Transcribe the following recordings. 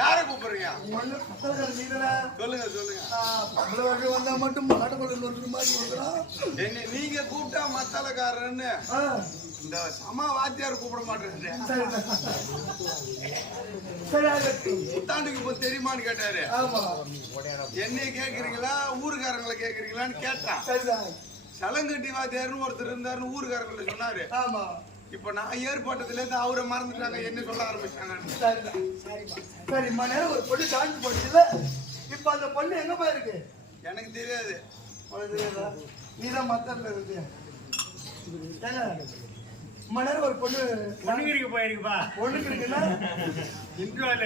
யாரை கூப்பிடுறீங்க? சொல்லுங்க சொல்லுங்க. வந்தா மட்டும் நீங்க கூப்பிட்டா மத்தாலக்காரன்னு இந்த சமா வாத்தியார் கூப்பிட மாட்டேன். புத்தாண்டுக்கு இப்ப தெரியுமான்னு கேட்டாரு. என்னைய கேக்குறீங்களா ஊருக்காரங்களை கேக்குறீங்களான்னு கேட்டான். சலங்கட்டி வாத்தியாருன்னு ஒருத்தர் இருந்தாருன்னு ஊருக்காரங்களை சொன்னாரு. இப்ப நான் ஏற்பட்டதுல இருந்து அவரை மறந்துட்டாங்க, என்ன சொல்ல ஆரம்பிச்சாங்க. சரி நேரம் ஒரு பொண்ணு டான்ஸ் போடுச்சுல, இப்ப அந்த பொண்ணு எங்க போயிருக்கு? எனக்கு தெரியாது. தெரியாதா? நீதான் மத்தல இருக்கு. நேரம் ஒரு பொண்ணு பொண்ணுக்கு போயிருக்குப்பா. பொண்ணுக்கு இருக்குன்னா இன்ட்ரோல்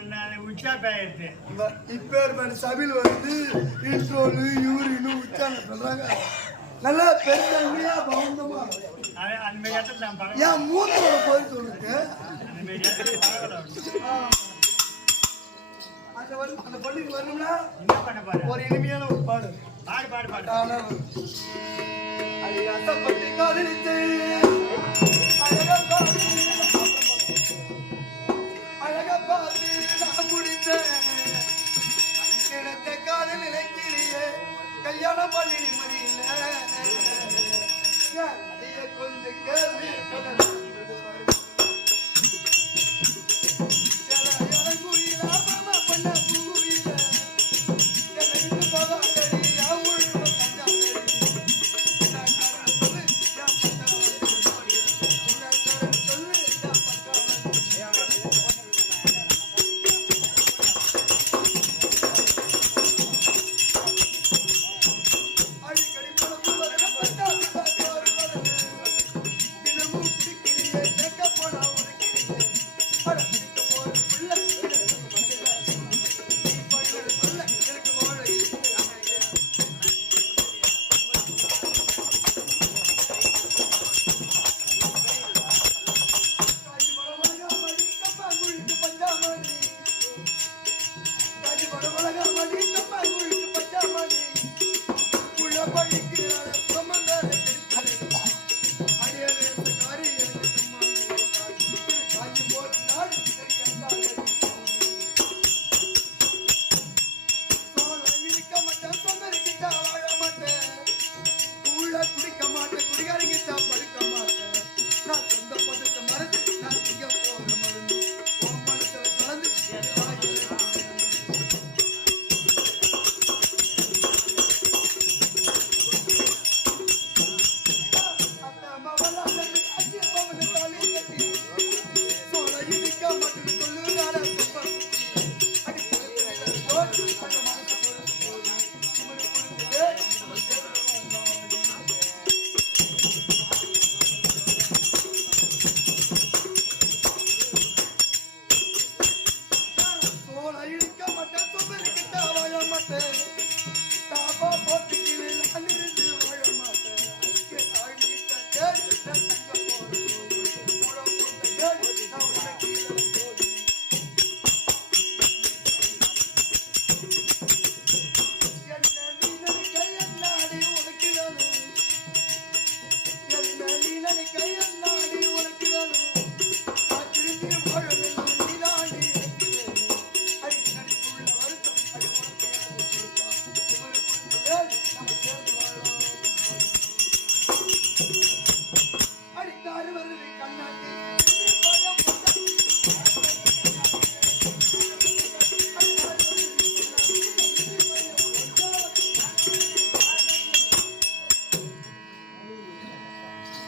என்ன உச்சா போயிடுச்சு. இப்ப சபையில் வந்து இன்ட்ரோல் யூரின் உச்சான்னு சொல்றாங்க. நல்லா பெருமையா பவுந்தமா ஏன் மூத்தோட போய் சொல்லுங்க. அந்த பள்ளிக்கு வரணும்னா என்ன பண்ண பாரு, ஒரு இனிமையான ஒரு பாடு பாடு பாடு பாடு. அது அசப்பட்டு காதலித்து அழகா பார்த்து நான் முடித்தேன். கிடைத்த காதல் நினைக்கிறியே, கல்யாணம் பண்ணி நிம்மதி இல்லை.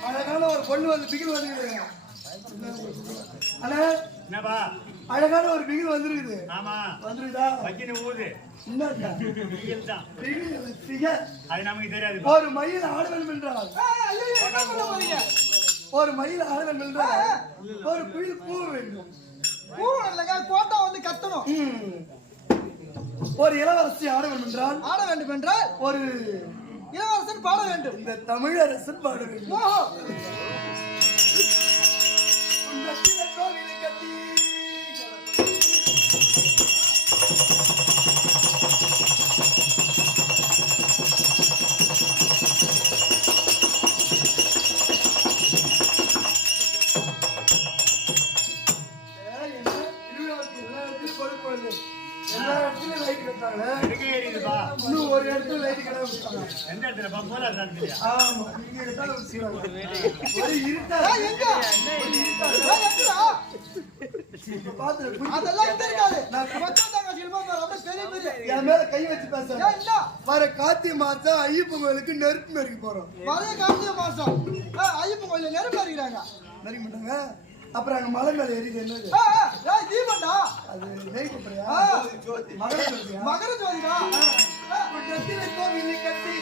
அழகான ஒரு பொண்ணு வந்து பிகில் வந்துருக்குதுங்க. அண்ணா என்னப்பா அழகான ஒரு பிகில் வந்துருக்குது. ஆமா வந்துருக்குதா? வக்கின ஊது என்னடா? பிகில் தான். பிகில் இல்ல, பிகில். அது நமக்கு தெரியாது. ஒரு மயில் ஆட வேண்டும் என்றால் ஒரு மயில் ஆட வேண்டும் என்றால் ஒரு குயில் பூ வேண்டும். பூ இல்லைங்க, கோட்டா வந்து கத்தணும். ஒரு இளவரசி ஆட வேண்டும் என்றால் ஆட வேண்டும் என்றால் ஒரு இளவரசன் பாட வேண்டும். இந்த தமிழரசன் பாட வேண்டும். ஓஹோ, உன்னத்தில கோவிலை கட்டி எல்லா இடத்துலயும் லைட் கட்டாங்க. எதுக்கு ஏறிதுப்பா? இன்னும் ஒரு இடத்துல லைட் கட்ட விட்டாங்க. எந்த இடத்துல போல சாப்பிட்டியா? ஆமா, இங்க கட்டால வச்சுக்கிறாங்க. ஒரு இருட்டா ஏய், எங்க? ஏய், எங்கடா? பாத்துரு, அதெல்லாம் இங்க இருக்காது. மச்சான் தங்கச்சி இல்மா பாரு, அப்படியே பெரிய பெரிய. என் மேல கை வச்சு பேசுறேன். ஏய், என்ன? வர கார்த்திகை மாசம் ஐயப்பன் கோயிலுக்கு நெருப்பு மெருக்க போறோம். வரைய கார்த்திகை மாசம் ஐயப்பன் கோயில நெருப்பு அறிகிறாங்க. மெருக்க மாட்டாங்க. அப்புறம் அங்க மலை மேல எரியுது என்னது? ஏய், தீபம்டா. அது நெய் குப்பையா? ஜோதி. மகர ஜோதியா? மகர ஜோதிடா. நெத்தில கோவிலை கட்டி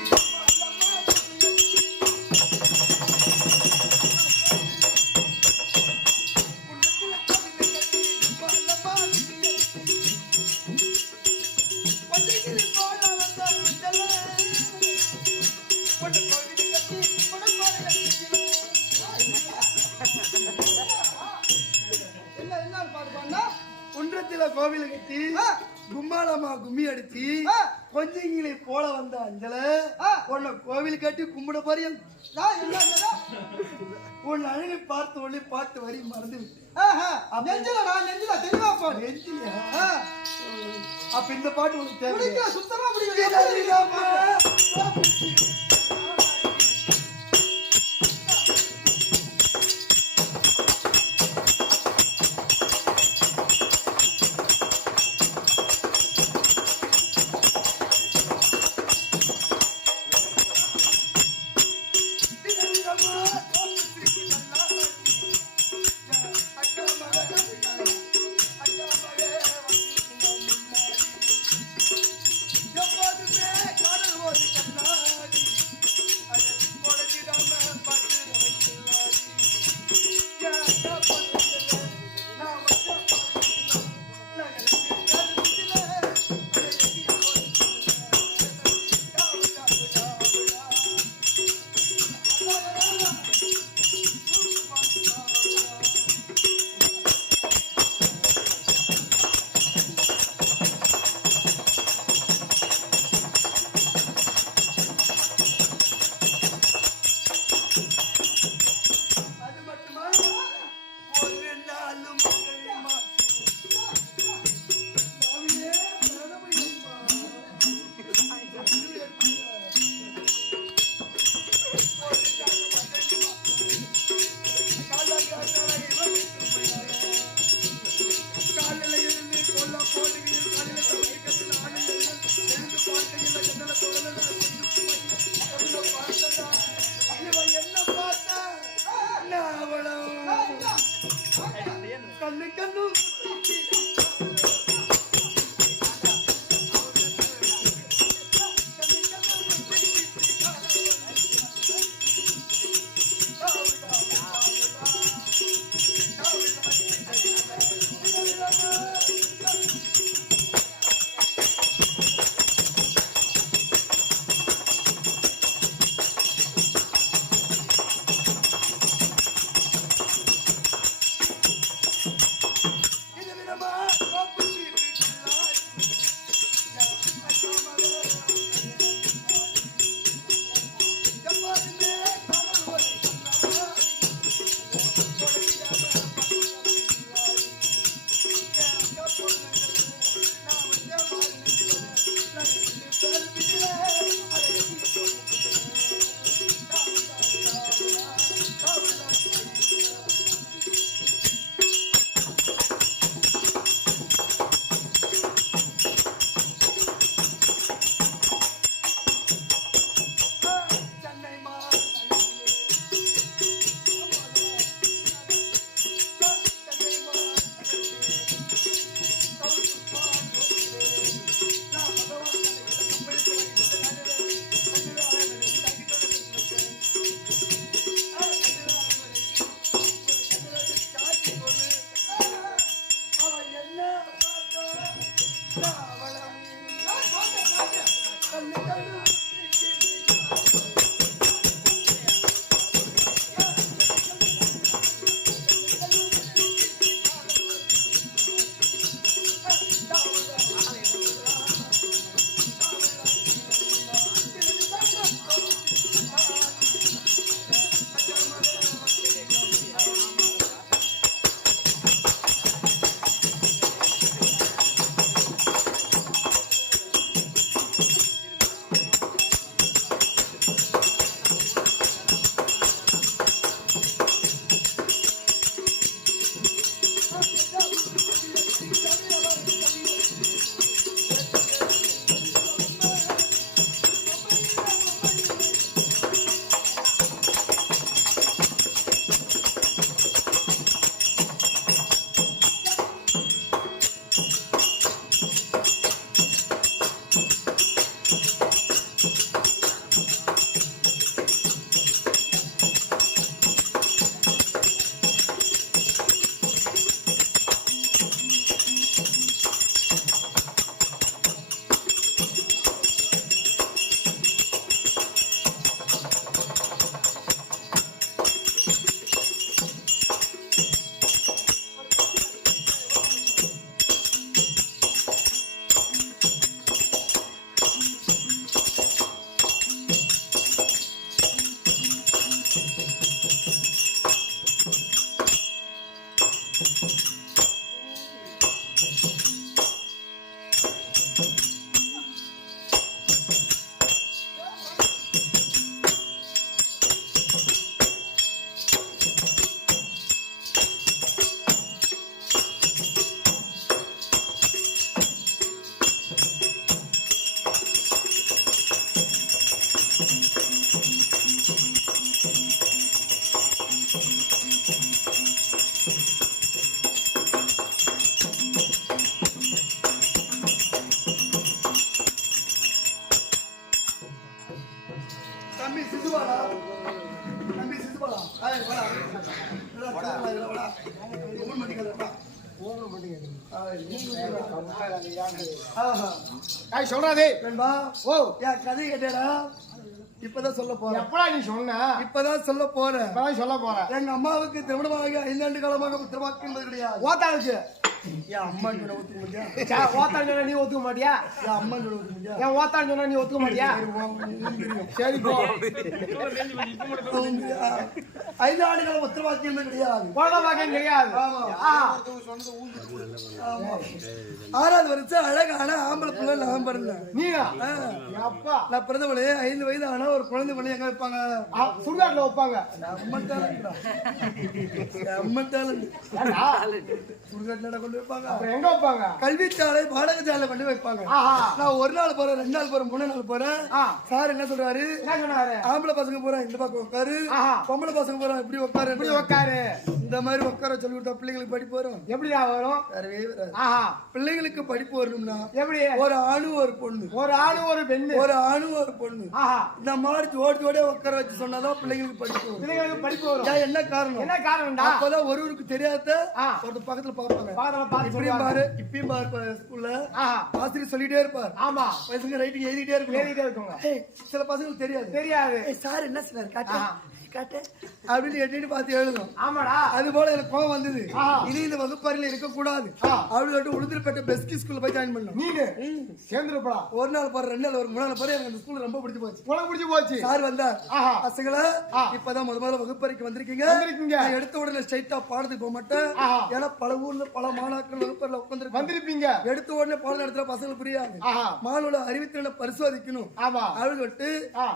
என்ன பாட்டு பாடுனா? குன்றத்தில கோவிலை கட்டி கும்மாளமா கும்மி அடிச்சு கொஞ்சங்களை போல வந்த அஞ்சல உன்னை கோவில் கட்டி கும்பிட பாரியம். உன் அழகை பார்த்து ஒளி பாட்டு வரி மறந்து நெஞ்சில தெளிவா பாடு. நெஞ்சிலையா? அப்ப இந்த பாட்டு உனக்கு தேவை. சுத்தமா பிடிக்கல. எப்போதுமே கடல் ஒரு கண்ணாடி கண்ணு கண்ணு தம்பி சிசுபாலா தம்பி சிசுபாலா ஏய் வாடா வாடா ஓன் பண்ணிக்கலடா ஓன் பண்ணிக்கங்க ஆஹா ஏய் சொல்றாதே நண்பா ஓ யா கதை கேட்டடா இப்பதான் சொல்ல போறேன் எப்படா நீ சொன்ன இப்பதான் சொல்ல போறேன் இப்பதான் சொல்ல போறேன் எங்க அம்மாவுக்கு திருமணமாக 5 ஆண்டு காலமாக புத்திரவாக்கு என்பது கிடையாது ஓத்தாளுக்கு என் அம்மா கூட ஒத்துக்க முடியா ஓத்தாள் சொன்னா நீ ஒத்துக்க மாட்டியா என் அம்மா கூட ஒத்துக்க முடியா என் ஓத்தாள் சொன்னா நீ ஒத்துக்க மாட்டியா சரி போ 5 ஆண்டு காலம் புத்திரவாக்கு என்பது கிடையாது குழந்தை பாக்க கிடையாது ஆமா ஆமா 6வது வருஷம் அழகான ஆம்பளை பிள்ளை நான் பிறந்தேன் நீங்க அப்பா நான் பிறந்தவளே 5 வயது ஆனா ஒரு குழந்தை பண்ணி எங்க வைப்பாங்க சுடுகாட்டுல வைப்பாங்க நம்ம டேலண்ட் சுடுகாட்டுல கொண்டு வைப்பாங்க அப்புறம் எங்க வைப்பாங்க கல்விச்சாலை பாடகச்சாலை கொண்டு வைப்பாங்க நான் ஒரு நாள் போறேன் 2 நாள் போறேன் 3 நாள் போறேன் சார் என்ன சொல்றாரு என்ன சொன்னாரு ஆம்பளை பசங்க போறேன் இந்த பக்கம் உட்காரு பொம்பளை பசங்க போறேன் இப்படி உட்காரு இப்படி உட்காரு இந்த மாதிரி உட்கார சொல்லி கொடுத்தா பிள்ளைங்களுக்கு படிப்பு வரும்? எப்படியா வரும்? வரவே வராது. ஆஹா. பிள்ளைங்களுக்கு படிப்பு வரணும்னா எப்படி? ஒரு ஆணு ஒரு பொண்ணு, ஒரு ஆணு ஒரு பெண்ணு, ஒரு ஆணு ஒரு பொண்ணு ஆஹா, இந்த மாதிரி ஜோடி ஜோடியா உட்கார வச்சு சொன்னாதான் பிள்ளைங்களுக்கு படிப்பு வரும். பிள்ளைங்களுக்கு படிப்பு வரும். ஏன், என்ன காரணம்? என்ன காரணம்டா? அப்பதான் ஒருவருக்கு தெரியாத ஆ. ஒரு பக்கத்துல பாப்பாங்க. பாதல பாத்து இப்படியும் சொல்லுவாங்க. பாரு, இப்பயும் பாரு, ஸ்கூல்ல ஆஹா, ஆசிரியர் சொல்லிட்டே இருப்பார். ஆமா, பசங்க ரைட்டிங் எழுதிட்டே இருக்கும். எழுதிட்டே இருக்குங்க. சில பசங்களுக்கு தெரியாது. தெரியாது. சார் என்ன சொன்னாரு, காட்டு காட்டு அப்படின்னு எட்டிட்டு பார்த்து எழுதும். ஆமாடா. அது போல எனக்கு கோவம் வந்தது. ஆஹா. இனி இந்த வகுப்பறையில இருக்க கூடாது அப்படின்னு சொல்லிட்டு உளுந்தூர்பேட்டை பெஸ்கி ஸ்கூல்ல போய் ஜாயின் பண்ணோம். நீங்க சேர்ந்துருப்பா. ஒரு நாள் பாரு, 2 நாள், ஒரு 3 நாள் பாரு, எனக்கு அந்த ஸ்கூல் ரொம்ப பிடிச்சு போச்சு. உனக்கு பிடிச்சு போச்சு. சார் வந்தார். ஆஹா. பசங்களா இப்பதான் முதல்ல வகுப்பறைக்கு வந்திருக்கீங்க. நான் எடுத்த உடனே ஸ்ட்ரைட்டா பாடத்துக்கு போக மாட்டேன். ஆஹா. ஏன்னா பல ஊர்ல பல மாணாக்கள் வகுப்பறையில உட்கார்ந்து வந்திருப்பீங்க. எடுத்த உடனே பாடம் நடத்துற பசங்களுக்கு புரியாது. ஆஹா. மாணவரோட அறிவுத்திறனை பரிசோதிக்கணும் ஆமா. அப்படின்னு சொல்லிட்டு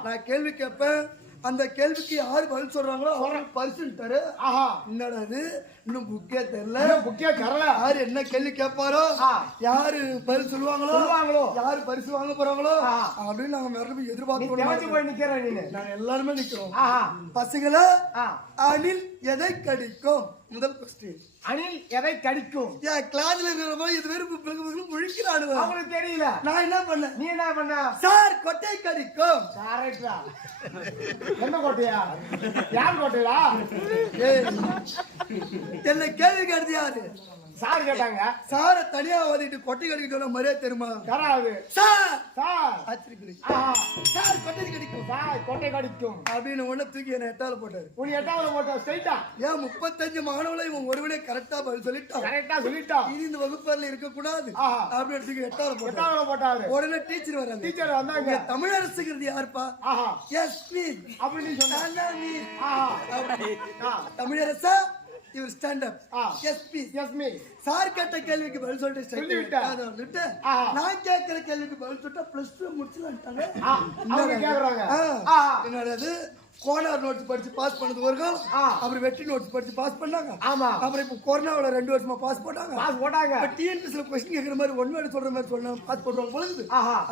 நான் கேள்வி கேட்பேன். அந்த கேள்விக்கு யாரு பதில் சொல்றாங்களோ அவங்களுக்கு பரிசுட்டாரு. ஆஹா. என்னடா அது, இன்னும் புக்கே தெரியல, புக்கே தரல. யாரு என்ன கேள்வி கேட்பாரோ, யாரு பதில் சொல்லுவாங்களோ, யாரு பரிசு வாங்க போறாங்களோ அப்படின்னு நாங்க மறுபடியும் எதிர்பார்த்து போய் நிக்கிறேன். நீங்க நாங்க எல்லாருமே நிக்கிறோம். பசங்களா, அணில் எதை கடிக்கும்? முதல் கொஸ்டின். அணில் எதை கடிக்கும்? என் கிளாஸ்ல இருக்கிற இது பேரும் முழிக்கிறானுங்க. அவங்களுக்கு தெரியல. நான் என்ன பண்ணேன்? நீ என்ன பண்ண? சார் கொட்டை கடிக்கும். கரெக்டா. என்ன கொட்டையா? யார் கொட்டையா? என்ன கேள்வி கேட்டது யாரு? சார் கேட்டாங்க. சார தனியா ஓதிட்டு கொட்டை கடிக்க மரியாதை தெரியுமா? தராது. Sir sir ஆச்சரிக்கிறீங்க. சார் கொட்டை கடிக்கும். சார் கொட்டை கடிக்கும் அப்படின்னு ஒண்ணு தூக்கி என்ன 8வது போட்டாரு. உனி 8வது போட்டா ஸ்ட்ரைட்டா. ஏன் 35 மாணவர்களை இவன் ஒருவனே கரெக்டா பதில் சொல்லிட்டான். கரெக்டா சொல்லிட்டான். இனி இந்த வகுப்பறையில இருக்க கூடாது அப்படின்னு தூக்கி 8வது போட்டாரு. 8வது போட்டாரு. உடனே டீச்சர் வராங்க. டீச்சர் வந்தாங்க. தமிழரசுங்கிறது யாருப்பா? எஸ் மீ அப்படின்னு சொன்னாங்க. தமிழரசா இவர் stand up. Yes me, yes me. Sir கேட்ட கேள்விக்கு பதில் சொல்லிட்டு சொல்லிவிட்டு நான் கேட்கிற கேள்விக்கு பதில் சொல்லிட்டா +2 முடிச்சுலான்ட்டாங்க. என்னது கோனார் நோட்ஸ் படிச்சு பாஸ் பண்ணது வரைக்கும், அப்புறம் வெற்றி நோட்ஸ் படிச்சு பாஸ் பண்ணாங்க. அப்புறம் இப்ப கொரோனாவில 2 வருஷமா பாஸ் போட்டாங்க. டிஎன்பிஎஸ்ல கொஸ்டின் கேட்கிற மாதிரி ஒன் வேர்டு சொல்ற மாதிரி சொன்ன பாஸ் பண்றவங்க பொழுது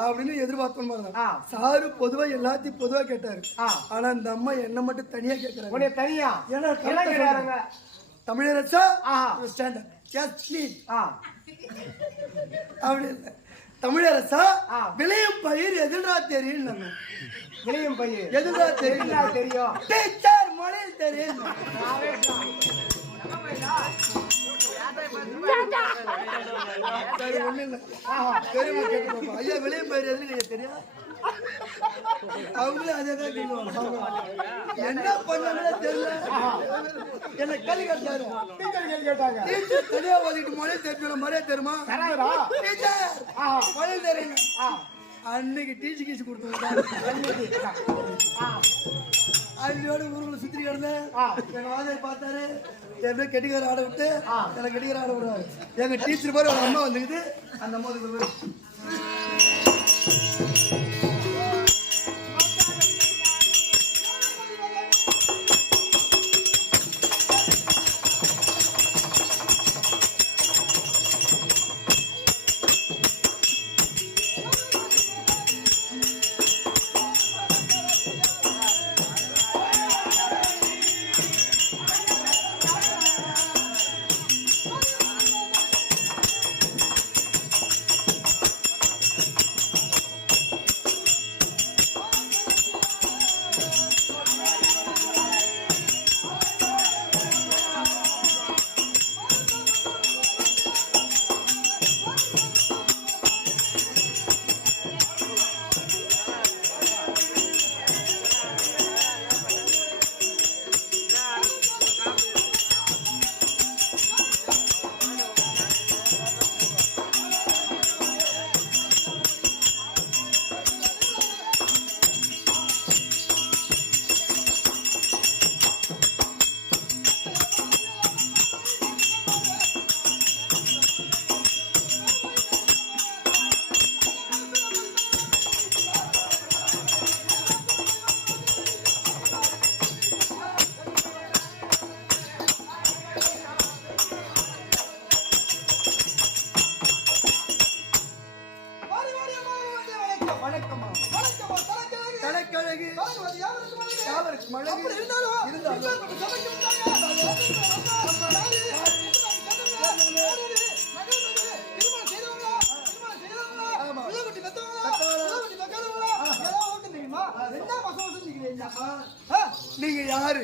அப்படின்னு எதிர்பார்த்தோம் பாருங்க. சாரு பொதுவா எல்லாத்தையும் பொதுவா கேட்டாரு. ஆனா இந்த அம்மா என்ன மட்டும் தனியா கேட்கறாங்க. தனியா ஏன்னா தமிழரசா ஸ்டாண்ட் எஸ் ப்ளீஸ் அப்படி இல்லை. தமிழரசா விளையும் பயிர் எதிரா தெரியும். விளையும் பயிர் எதிரா தெரியும். தெரியும். டீச்சர் மொழியில் தெரியும். ஒண்ணு இல்ல, தெரியுமா கேட்டு ஐயா விளையும் பயிர் எதுன்னு தெரியும். அவங்களே அதேதான் என்ன பண்ணாங்களே தெரியல. என்ன கேள்வி கேட்டாரு. கேட்டாங்க. டீச்சர் தனியா ஓதிட்டு மொழியில் தெரிஞ்ச மாதிரியே தெரியுமா? டீச்சர் மொழியில் தெரியுங்க. அன்னைக்கு டீச்சு கீச்சு கொடுத்தோம். அன்னையோட ஊருக்குள்ள சுத்தி கிடந்தேன். எங்க வாதியை பார்த்தாரு. என்ன கெட்டிக்கார ஆட விட்டு எனக்கு கெட்டிக்கார ஆட விடுவாரு. எங்க டீச்சர் பாரு ஒரு அம்மா வந்துக்குது. அந்த அம்மா வந்து நீங்க யாரு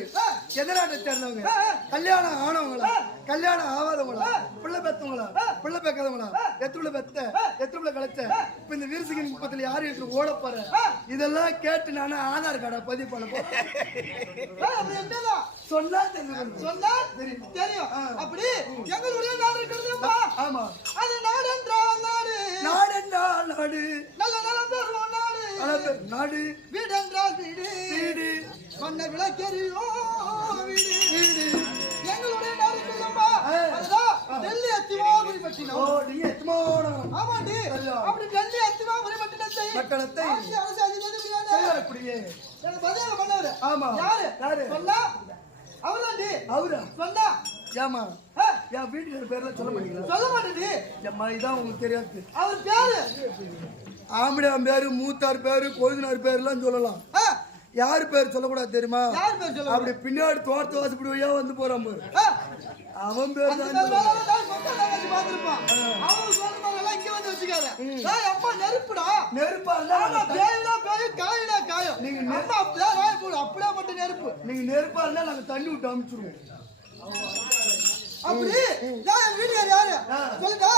எந்த நாட்டை சேர்ந்தவங்க கல்யாணம் ஆனவங்களா கல்யாணம் ஆகாதவங்களா பிள்ளை பெத்தவங்களா பிள்ளை பெக்காதவங்களா எத்தனை பெத்த எத்தனை கலைச்ச இப்ப இந்த வீரசிங்க முப்பத்துல யாரு இருக்கு ஓட போற இதெல்லாம் கேட்டு நானே ஆதார் கார்டை பதிவு பண்ண போறேன் சொன்னா தெரியும் அப்படி எங்களுடைய நாடு இருக்கிறதுப்பா ஆமா அது நாடு என்றால் நாடு நாடு என்றால் நாடு நல்ல நலம் பெறுவோம் நாடு நாடு வீடு என்றால் வீடு வீடு மண்ண விளக்கெறியோ வீடு வீடு எங்களுடைய நாடு இருக்கிறதுப்பா அதுதான் டெல்லி அத்திமாபுரி ஓ பட்டினம் நீ எத்தமோட ஆமாண்டி அப்படி டெல்லி அத்திமாபுரி பட்டினத்தை மக்களத்தை அரசு அதிகாரி அப்படியே எனக்கு பதிலாக பண்ணாரு ஆமா யாரு சொன்னா அவர்தாண்டி அவரா சொன்னா ஏமா என் வீட்டுக்கார பேர்லாம் சொல்ல மாட்டீங்களா சொல்ல மாட்டேன்டி ஏம்மா இதான் உங்களுக்கு தெரியாது அவர் பேரு ஆம்படியான் பேரு மூத்தார் பேரு கொழுந்தினார் பேர்லாம் சொல்லலாம் யாரு பேர் சொல்லக்கூடாது தெரியுமா யார் பேர் சொல்ல அப்படி பின்னாடி தோட்டத்து வாசப்படி வழியா வந்து போறான் பாரு அவன் பேர் அந்த தான் மேல தான் சொந்த தங்கச்சி பாத்துருப்பான் அவன் சொல்ற மாதிரிலாம் இங்க வந்து வச்சுக்காத டேய் அப்பா நெருப்புடா நெருப்பா ஆமா பேய்னா பேய் காயினா காயம் நீங்க அம்மா அப்படியே வாய் போடு அப்படியே மட்டும் நெருப்பு நீங்க நெருப்பா இருந்தா நாங்க தண்ணி விட்டு அனுப்பிச்சிருவோம் அப்படி நான் என் வீட்டுக்கார யாரு சொல்லுடா